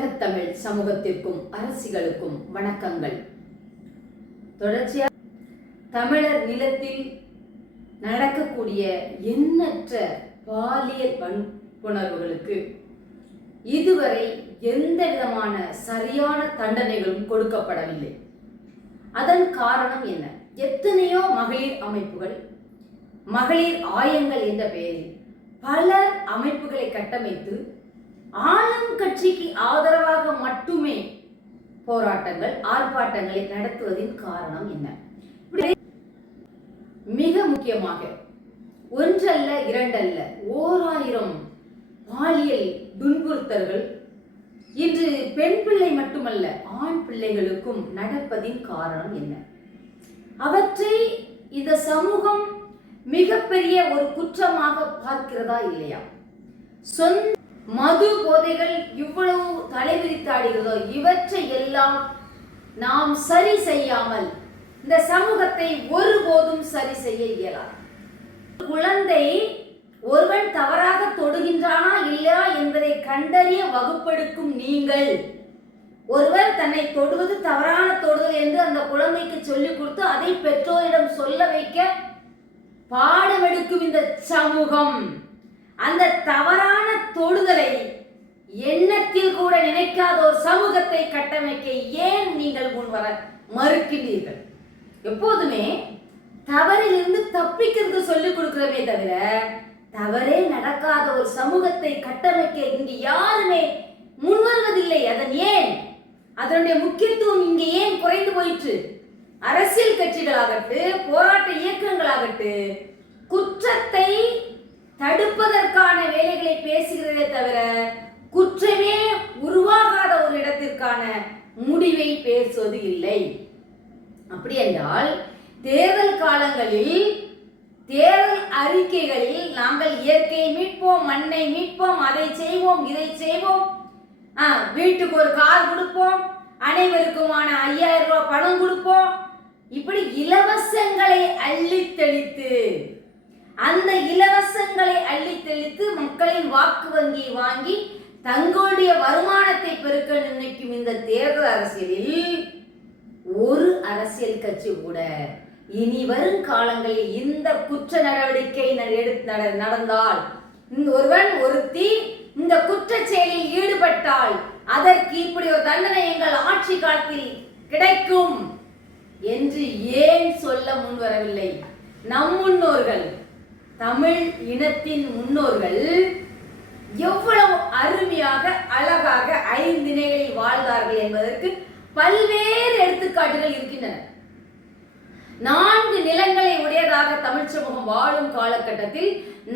உலகத்தமிழ் சமூகத்திற்கும் அரசிகளுக்கும் வணக்கங்கள். தொடர்ச்சியாக தமிழர் நிலத்தில் நடக்கக்கூடிய எண்ணற்ற பாலியல் வன்புணர்வுகளுக்கு இதுவரை எந்த விதமான சரியான தண்டனைகளும் கொடுக்கப்படவில்லை. அதன் காரணம் என்ன? எத்தனையோ மகளிர் அமைப்புகள், மகளிர் ஆயங்கள் என்ற பெயரில் பல அமைப்புகளை கட்டமைத்து ஆளும் கட்சிக்கு ஆதரவாக மட்டுமே போராட்டங்கள், ஆர்ப்பாட்டங்களை நடத்துவதின் காரணம் என்ன? மிக முக்கியமாக ஒன்றல்ல இரண்டல்ல 1000 பாலியல் துன்புறுத்தல்கள் இன்று பெண் பிள்ளை மட்டுமல்ல ஆண் பிள்ளைகளுக்கும் நடப்பதின் காரணம் என்ன? அவற்றை இந்த சமூகம் மிகப்பெரிய ஒரு குற்றமாக பார்க்கிறதா இல்லையா? சொந்த மது போதைகள் இவ்வளவு தலைவிரித்தாடுகிறதோ, இவற்றை எல்லாம் நாம் சரி செய்யாமல் இந்த சமூகத்தை ஒருபோதும் சரி செய்ய இயலாது. குழந்தை ஒருவன் தவறாக தொடுகின்றானா இல்லையா என்பதை கண்டறிய வகுப்பெடுக்கும் நீங்கள், ஒருவர் தன்னை தொடுவது தவறான தொடுதல் என்று அந்த குழந்தைக்கு சொல்லிக் கொடுத்து அதை பெற்றோரிடம் சொல்ல வைக்க பாடமெடுக்கும் இந்த சமூகம், அந்த தவறான தொடுதலை எண்ணத்தில் கூட நினைக்காத ஒரு சமூகத்தை கட்டமைக்க ஏன் நீங்கள் முன்வர மறுக்கின்றீர்கள்? எப்போதுமே தவறிலிருந்து தப்பிக்கிறது சொல்லிக் கொடுக்கிறமே தவிர தவறே நடக்காத ஒரு சமூகத்தை கட்டமைக்க இங்கு யாருமே முன்வருவதில்லை. அதன் ஏன்? அதனுடைய முக்கியத்துவம் இங்கே ஏன் குறைந்து போயிற்று? அரசியல் கட்சிகளாகட்டு, போராட்ட இயக்கங்களாகட்டு குற்றத்தை தடுப்பதற்கான வேலைகளை பேசுகிறதே தவிர குற்றமே உருவாகாத ஒரு இடத்திற்கான முடிவை பேசுவது இல்லை. அப்படி என்றால் தேர்தல் காலங்களில், தேர்தல் அறிக்கைகளில் நாங்கள் இயற்கையை மீட்போம், மண்ணை மீட்போம், அதை செய்வோம், இதை செய்வோம், வீட்டுக்கு ஒரு கார் கொடுப்போம், அனைவருக்குமான 5000 ரூபாய் பணம் கொடுப்போம், இப்படி இலவசங்களை அள்ளி தெளித்து, அந்த இலவசங்களை அள்ளி தெளித்து மக்களின் வாக்கு வங்கியை வாங்கி தங்களுடைய வருமானத்தை பெருக்க நினைக்கும் இந்த தேர்தல் அரசியலில் ஒரு அரசியல் கட்சி கூட இனி வரும் காலங்களில் இந்த குற்ற நடவடிக்கை நடந்தால், ஒருவன் ஒருத்தி இந்த குற்ற செயலில் ஈடுபட்டால் அதற்கு இப்படி ஒரு தண்டனை எங்கள் ஆட்சி காலத்தில் கிடைக்கும் என்று ஏன் சொல்ல முன்வரவில்லை? நம் முன்னோர்கள், தமிழ் இனத்தின் முன்னோர்கள் எவ்வளவு அருமையாக அழகாக 5 திணைகளில் வாழ்ந்தார்கள் என்பதற்கு பல்வேறு எடுத்துக்காட்டுகள் இருக்கின்றன. 4 நிலங்களை உடையதாக தமிழ் சமூகம் வாழும் காலகட்டத்தில்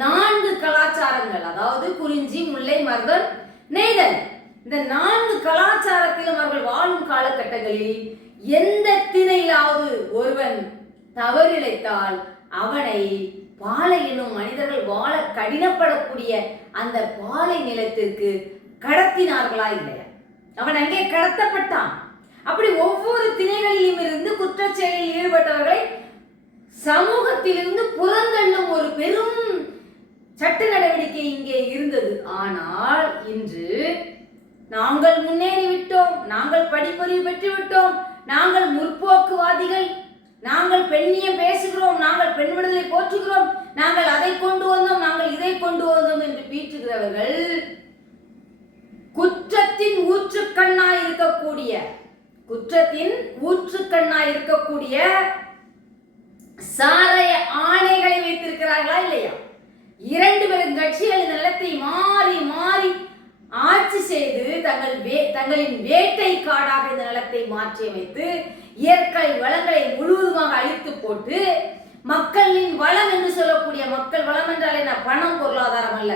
4 கலாச்சாரங்கள், அதாவது குறிஞ்சி, முல்லை, மருதம், நெய்தல், இந்த 4 கலாச்சாரத்திலும் அவர்கள் வாழும் காலகட்டங்களில் எந்த திணையிலாவது ஒருவன் தவறிழைத்தால் அவனை பாலை என்னும் மனிதர்கள் வாழ கடினப்படக்கூடிய அந்த பாலை நிலத்திற்கு கடத்தினார்களா இல்லையா? அவன் அங்கே கடத்தப்பட்டான். அப்படி ஒவ்வொரு திணைகளிலும் இருந்து குற்றச்செயலில் ஈடுபட்டவர்களை சமூகத்திலிருந்து புறந்தள்ளும் ஒரு பெரும் சட்ட நடவடிக்கை இங்கே இருந்தது. ஆனால் இன்று நாங்கள் முன்னேறி விட்டோம், நாங்கள் படிப்பறிவு பெற்று விட்டோம், நாங்கள் முற்போக்குவாதிகள், நாங்கள் பெண்ணியம் பேசுகிறோம், நாங்கள் பெண் விடுதலை போற்றுகிறோம், நாங்கள் அதை கொண்டு வந்தோம், நாங்கள் இதை கொண்டு வந்தோம் என்று பீற்றுகிறவர்கள் குற்றத்தின் ஊற்றுக்கண்ணாய் இருக்கக்கூடிய சாரைய ஆணைகளை வைத்திருக்கிறார்களா இல்லையா? 2 பெரும் கட்சிகள் இந்த நிலத்தை மாறி மாறி ஆட்சி செய்து தங்களின் வேட்டை காடாக இந்த நிலத்தை மாற்றி அமைத்து இயற்கை வளங்களை முழுவதுமாக அழித்து போட்டு, மக்களின் வளம் என்று சொல்லக்கூடிய, மக்கள் வளம் என்றால் என்ன? பணம், பொருளாதாரம் அல்ல,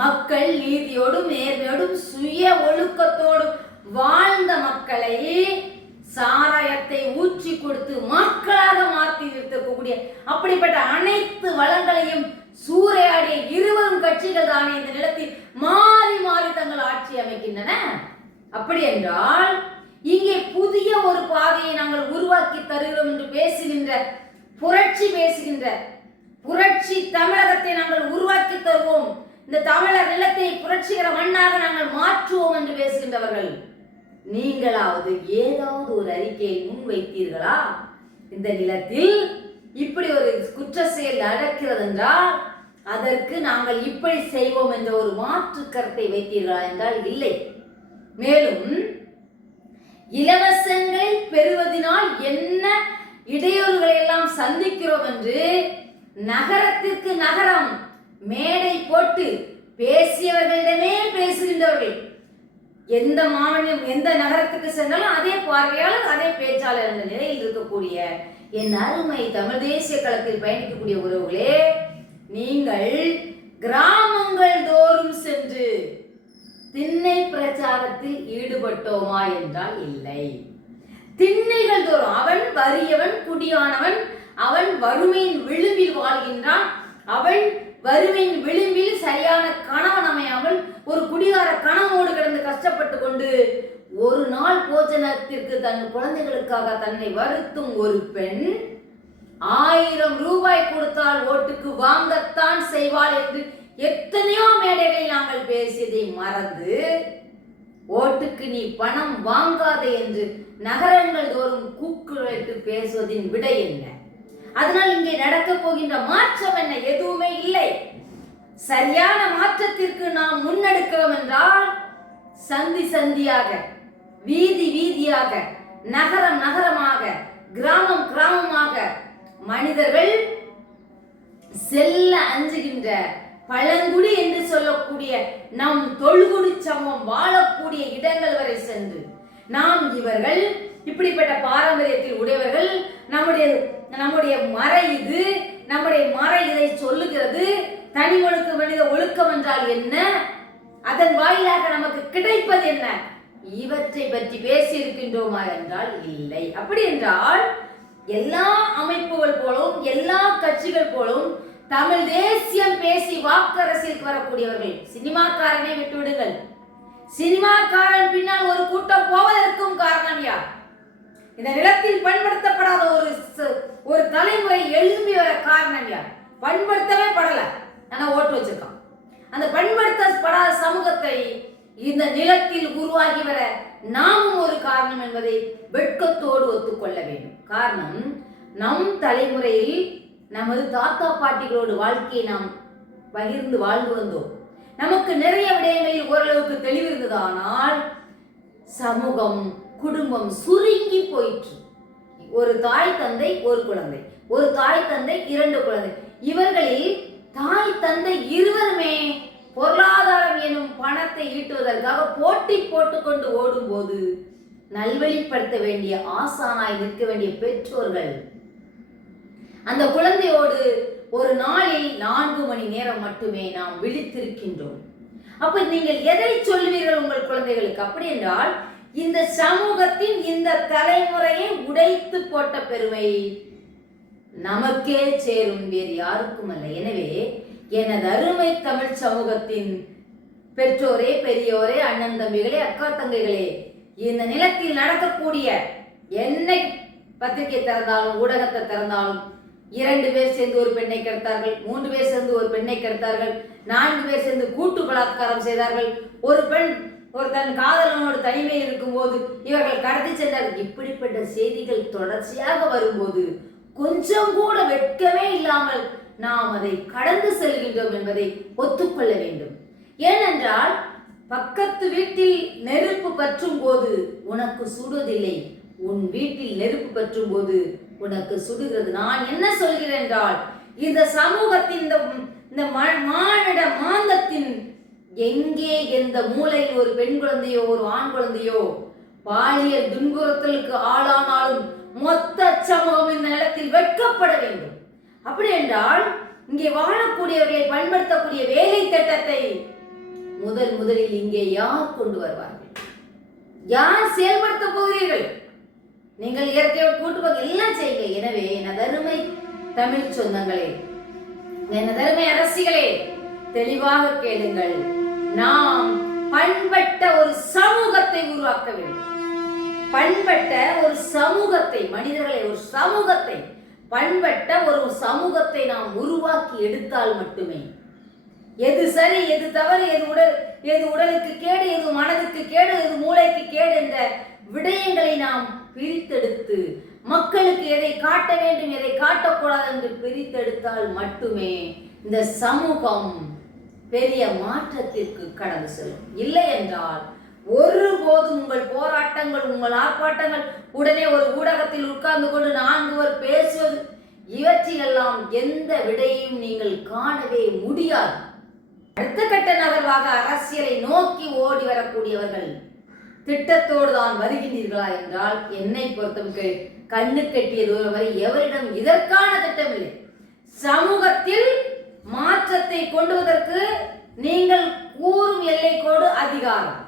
மக்கள் நீதியோடும் நேர்மையோடும் சுய ஒழுக்கத்தோடும் வாழ்ந்த மக்களை சாராயத்தை ஊற்றி கொடுத்து மக்களாக மாற்றி நிறுத்தக்கூடிய அப்படிப்பட்ட அனைத்து வளங்களையும் சூறையாடிய 20 கட்சிகள் தானே இந்த நிலத்தில் மாறி மாறி தங்கள் ஆட்சி அமைக்கின்றன. அப்படி என்றால் இங்கே புதிய ஒரு பாதையை நாங்கள் உருவாக்கி தருகிறோம் என்று புரட்சி பேசுகின்ற புரட்சி தமிழகத்தை நாங்கள் உருவாக்கி தருவோம், இந்த தமிழர் நிலத்தை புரட்சிகர மண்ணாக நாங்கள் மாற்றுவோம் என்று பேசுகின்றவர்கள், நீங்களாவது ஏதாவது ஒரு அறிக்கையை முன்வைத்தீர்களா? இந்த நிலத்தில் இப்படி ஒரு குற்ற செயல் நடக்கிறது என்றால் அதற்கு நாங்கள் இப்படி செய்வோம் என்ற ஒரு மாற்று கருத்தை வைத்தீர்களா என்றால் இல்லை. மேலும் இலவசங்களை பெறுவதனால் என்ன இடையூறுகளை எல்லாம் சந்திக்கிறோம் என்று நகரத்திற்கு நகரம் மேடை போட்டு பேசியவர்களிடமே பேசுகின்றவர்கள், எந்த மாவட்டம் எந்த நகரத்துக்கு சென்றாலும் அதே பார்வையாளர் அதே பேச்சாளர் என்ற நிலையில் இருக்கக்கூடிய என் அருமை தமிழ் தேசிய களத்தில் பயணிக்கக்கூடிய உறவுகளே, நீங்கள் கிராமங்கள் தோறும் சென்று திண்ணை பிரச்சாரத்தில் ஈடுபட்டோமா என்றால் இல்லை. திண்ணைகள் தோறும் அவன் வறியவன் குடியானவன், அவன் வறுமையின் விளிம்பில் வாழ்கின்றான், அவன் வறுமையின் விளிம்பில் சரியான கணவன் அமையாமல் ஒரு குடிகார கணவனோடு கிடந்து கஷ்டப்பட்டு கொண்டு ஒரு நாள் போஜனத்திற்கு தன் குழந்தைகளுக்காக தன்னை வருத்தும் ஒரு பெண் 1000 ரூபாய் கொடுத்தால் ஓட்டுக்கு வாங்கத்தான் செய்வாள் என்று எத்தனையோ மேடைகளில் நாங்கள் பேசியதை மறந்து ஓட்டுக்கு நீ பணம் வாங்காதே என்று நகரங்கள் தோறும் கூக்குரலிட்டு பேசுவதின் விடை என்ன? அதனால் இங்கே நடக்க போகின்ற மாற்றம் என்ன? எதுவுமே இல்லை. சரியான மாற்றத்திற்கு நாம் முன்னெடுக்கிறோம் என்றால் சந்தி சந்தியாக, வீதி வீதியாக, நகரம் நகரமாக, கிராமம் கிராமமாக மனிதர்கள் செல்ல அஞ்சுகின்ற பழங்குடி என்று சொல்லக்கூடிய நம் தொல்குடி சமூகம் வாழக்கூடிய இடங்கள் வரை சென்று நாம் இவர்கள் இப்படிப்பட்ட பாரம்பரியத்தில் உடையவர்கள், நம்முடைய மறை இது, நம்முடைய மறை இதை சொல்லுகிறது, தனி ஒழுக்க மனித ஒழுக்கம் என்றால் என்ன, அதன் வாயிலாக நமக்கு கிடைப்பது என்ன, இவற்றை பற்றி பேசி இருக்கின்றோமா என்றால் இல்லை. அப்படி என்றால் எல்லா அமைப்புகள் போலும் எல்லா கட்சிகள் போலும் தமிழ் தேசியம் பேசி வாக்கரசியலுக்கு வரக்கூடியவர்கள், சினிமாக்காரனை விட்டுவிடுங்கள், சினிமாக்காரன் பின்னால் ஒரு கூட்டம் போவதற்கும் காரணம் யார்? இந்த நிலத்தில் பயன்படுத்தப்படாத ஒரு தலைமுறை எழும்பி வர காரணம் யார்? பயன்படுத்தவே படல, ஆனா ஓட்டு வச்சிருக்கான். அந்த பயன்படுத்தப்படாத சமூகத்தை இந்த நிலத்தில் உருவாகி வர நாமும் ஒரு காரணம் என்பதை வெட்கத்தோடு ஒத்துக்கொள்ள வேண்டும். காரணம், நம் தலைமுறையில் நமது தாத்தா பாட்டிகளோடு வாழ்க்கையை நாம் பகிர்ந்து வாழ்ந்து வந்தோம். நமக்கு நிறைய விடயங்களில் ஓரளவுக்கு தெளிவு இருந்தது. ஆனால் சமூகம் குடும்பம் சுருங்கி போயிற்று. ஒரு தாய் தந்தை ஒரு குழந்தை, ஒரு தாய் தந்தை 2 குழந்தை. இவர்களில் தாய் தந்தை இருவருமே பொருளாதாரம் எனும் பணத்தை ஈட்டுவதற்காக போட்டி போட்டுக்கொண்டு ஓடும் போது நல்வழிப்படுத்த வேண்டிய ஆசானாய் நிற்க வேண்டிய பெற்றோர்கள் அந்த குழந்தையோடு ஒரு நாளில் 4 மணி நேரம் மட்டுமே நாம் விழித்திருக்கின்றோம். அப்ப நீங்கள் எதை சொல்வீர்கள் உங்கள் குழந்தைகளுக்கு? அப்படி என்றால் இந்த சமூகத்தின் இந்த தலைமுறையை உடைத்து போட்ட பெருமை நமக்கே சேரும், வேறு யாருக்கும் அல்ல. எனவே எனது அருமை தமிழ் சமூகத்தின் பெற்றோரே, பெரியோரே, அண்ணன் தம்பிகளே, அக்கா தங்கைகளே, இந்த நிலத்தில் நடக்கக்கூடிய என்னை பத்திரிகை திறந்தாலும் ஊடகத்தை திறந்தாலும் 2 பேர் சேர்ந்து ஒரு பெண்ணை கெடுத்தார்கள், 3 பேர் சேர்ந்து ஒரு பெண்ணை கெடுத்தார்கள், 4 பேர் சேர்ந்து கூட்டு பலாத்காரம் செய்தார்கள், ஒரு பெண் ஒரு தன் காதலனோடு தனிமையில் இருக்கும் போது இவர்கள் கடத்தி சென்றார்கள். இப்படிப்பட்ட செய்திகள் தொடர்ச்சியாக வரும்போது கொஞ்சம் கூட வெட்கமே இல்லாமல் நாம் அதை கடந்து செல்கின்றோம் என்பதை ஒத்துக்கொள்ள வேண்டும். ஏனென்றால் பக்கத்து வீட்டில் நெருப்பு பற்றும் போது உனக்கு சுடுவதில்லை, உன் வீட்டில் நெருப்பு பற்றும் போது உனக்கு சுடுகிறது. நான் என்ன சொல்கிறேன் என்றால் இந்த சமூகத்தின் இந்த மானிட மாந்தத்தின் எங்கே எந்த மூலையில் ஒரு பெண் குழந்தையோ ஒரு ஆண் குழந்தையோ பாலியல் துன்புறுத்தலுக்கு ஆளானாலும் மொத்த சமூகம் இந்த நிலத்தில் வெட்கப்பட வேண்டும். அப்படி என்றால் இங்கே வாழக்கூடியவர்களை பயன்படுத்தக்கூடிய வேலை திட்டத்தை முதலில் இங்கே யார் கொண்டு வருவார்கள்? யார் செயல்படுத்த போகிறீர்கள்? நீங்கள் இயற்கையோடு கூட்டுப்போக்கு எல்லாம் செய்யுங்க. எனவே எனது அருமை தமிழ் சொந்தங்களே, எனது அருமை அரசிகளே, தெளிவாக கேளுங்கள். நாம் பண்பட்ட ஒரு சமூகத்தை உருவாக்க வேண்டும். பண்பட்ட ஒரு சமூகத்தை, மனிதர்களை ஒரு சமூகத்தை, பண்பட்ட ஒரு சமூகத்தை நாம் உருவாக்கி எடுத்தால் மட்டுமே எது சரி, எது தவறு, எது உடலுக்கு கேடு, எது மனதுக்கு கேடு, எது மூளைக்கு கேடு என்ற விடயங்களை நாம் பிரித்தெடுத்து மக்களுக்கு எதை காட்ட வேண்டும், எதை காட்டக்கூடாது என்று பிரித்தெடுத்தால் மட்டுமே இந்த சமூகம் பெரிய மாற்றத்திற்கு கடந்து செல்லும். இல்லை என்றால் ஒருபோதும் உங்கள் போராட்டங்கள், உங்கள் ஆர்ப்பாட்டங்கள், உடனே ஒரு ஊடகத்தில் உட்கார்ந்து கொண்டு 4 பேர் பேசுவது, இவற்றிலெல்லாம் எந்த விடையையும் நீங்கள் காணவே முடியாது. அடுத்த கட்ட நகர்வாக அரசியலை நோக்கி ஓடி வரக்கூடியவர்கள் திட்டத்தோடு தான் வருகின்றீர்களா என்றால் என்னை பொறுத்தவரை கண்ணு கட்டிய தூரம் வரை எவரிடம் இதற்கான திட்டம் இல்லை. சமூகத்தில் மாற்றத்தை கொண்டுவதற்கு நீங்கள் கூறும் எல்லைக்கோடு அதிகாரம்,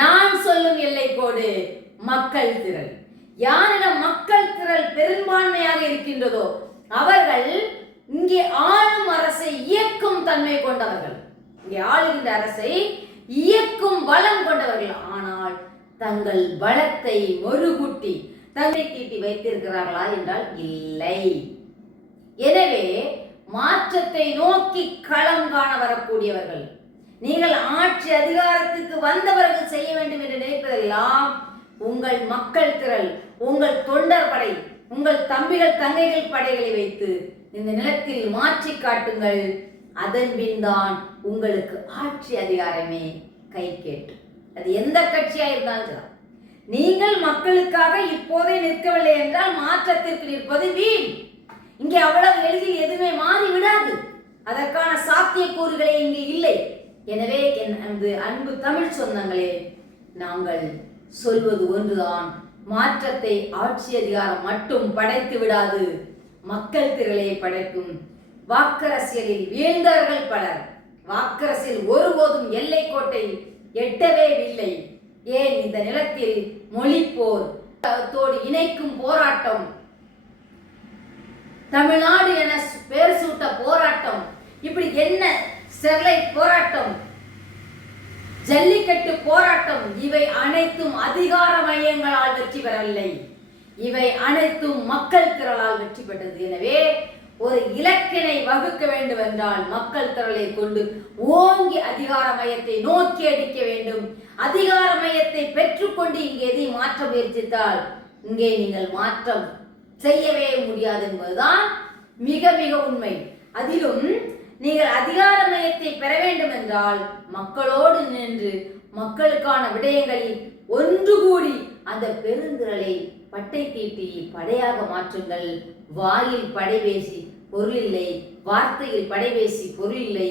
நான் சொல்லும் எல்லைக்கோடு மக்கள் திரள். யாரிடம் மக்கள் திரள் பெரும்பான்மையாக இருக்கின்றதோ அவர்கள் இங்கே ஆளும் அரசை இயக்கும் தன்மை கொண்டவர்கள், இங்கே ஆளுகின்ற அரசை இயக்கும் பலம் கொண்டவர்கள். ஆனால் தங்கள் பலத்தை மொருகுட்டி தன்னை தீட்டி வைத்திருக்கிறார்களா என்றால் இல்லை. எனவே மாற்றத்தை நோக்கி களம் காண வரக்கூடியவர்கள், நீங்கள் ஆட்சி அதிகாரத்துக்கு வந்தவர்கள் செய்ய வேண்டும் என்று நினைப்பதெல்லாம் உங்கள் மக்கள் திரள், உங்கள் தொண்டர் படை, உங்கள் தம்பிகள் தங்கைகள் படைகளை வைத்து இந்த நிலத்தில் மாற்றி காட்டுங்கள். அதன் பின் தான் உங்களுக்கு ஆட்சி அதிகாரமே கை கேட்டு. அது எந்த கட்சியா இருந்தாலும் நீங்கள் மக்களுக்காக இப்போதே நிற்கவில்லை என்றால் மாற்றத்திற்கு நிற்பது வீண். இங்கே அவ்வளவு எளிதில் எதுவுமே மாறி விடாது. அதற்கான சாத்தியக்கூறுகளே இங்கு இல்லை. எனவே என் அன்பு தமிழ் சொந்தங்களே, நாங்கள் சொல்வது ஒன்றுதான், மாற்றத்தை ஆட்சி அதிகாரம் மட்டும் படைத்து விடாது, மக்கள் திரளை படைக்கும். வாக்கரசியலில் வீழ்ந்தவர்கள் பலர் வாக்கரசியல் ஒருபோதும் எல்லை கோட்டை எட்டவே இல்லை. ஏன் இந்த நிலத்தில் மொழிப்போர் தோடு இணைக்கும் போராட்டம், தமிழ்நாடு என பேர் சூட்ட போராட்டம், இப்படி என்ன ஸ்டெர்லைட் போராட்டம், ஜல்லிக்கட்டு போராட்டம், இவை அனைத்தும் அதிகார மையங்களால் வெற்றி பெறவில்லை. இவை அனைத்தும் மக்கள் திரளால் வெற்றி பெற்றது. எனவே ஒரு இலக்கினை வகுக்க வேண்டும் என்றால் மக்கள் திரளை கொண்டு ஓங்கி அதிகார மையத்தை நோக்கி அடிக்க வேண்டும். அதிகார மையத்தை பெற்றுக்கொண்டு இங்கே எதை மாற்ற முயற்சித்தால் இங்கே நீங்கள் மாற்றம் செய்யவே முடியாது என்பதுதான் மிக மிக உண்மை. அதிலும் நீங்கள் அதிகார மையத்தை பெற வேண்டும் என்றால் மக்களோடு நின்று மக்களுக்கான விடயங்களில் ஒன்று கூடி அந்த பெருந்திரளை பட்டை தீட்டி படையாக மாற்றுங்கள். வாயில் படை பேசி பொருள் இல்லை, வார்த்தையில் படை பேசி பொருள் இல்லை.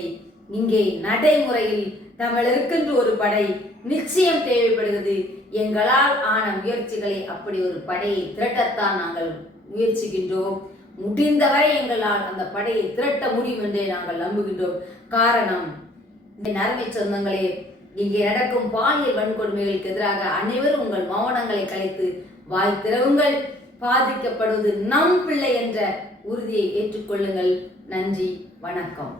இங்கே நடைமுறையில் தமிழருக்கென்று ஒரு படை நிச்சயம் தேவைப்படுகிறது. எங்களால் ஆன முயற்சிகளை அப்படி ஒரு படையை திரட்டத்தான் நாங்கள் முயற்சிக்கின்றோம். முடிந்தவரை எங்களால் அந்த படையை திரட்ட முடியும் என்றே நாங்கள் நம்புகின்றோம். காரணம், அருமை சொந்தங்களே, இங்கே நடக்கும் பாலியல் வன்கொடுமைகளுக்கு எதிராக அனைவரும் உங்கள் மௌனங்களை கலைத்து வாய் திறவுங்கள். பாதிக்கப்படுவது நம் பிள்ளை என்ற உறுதியை ஏற்றுக்கொள்ளுங்கள். நன்றி, வணக்கம்.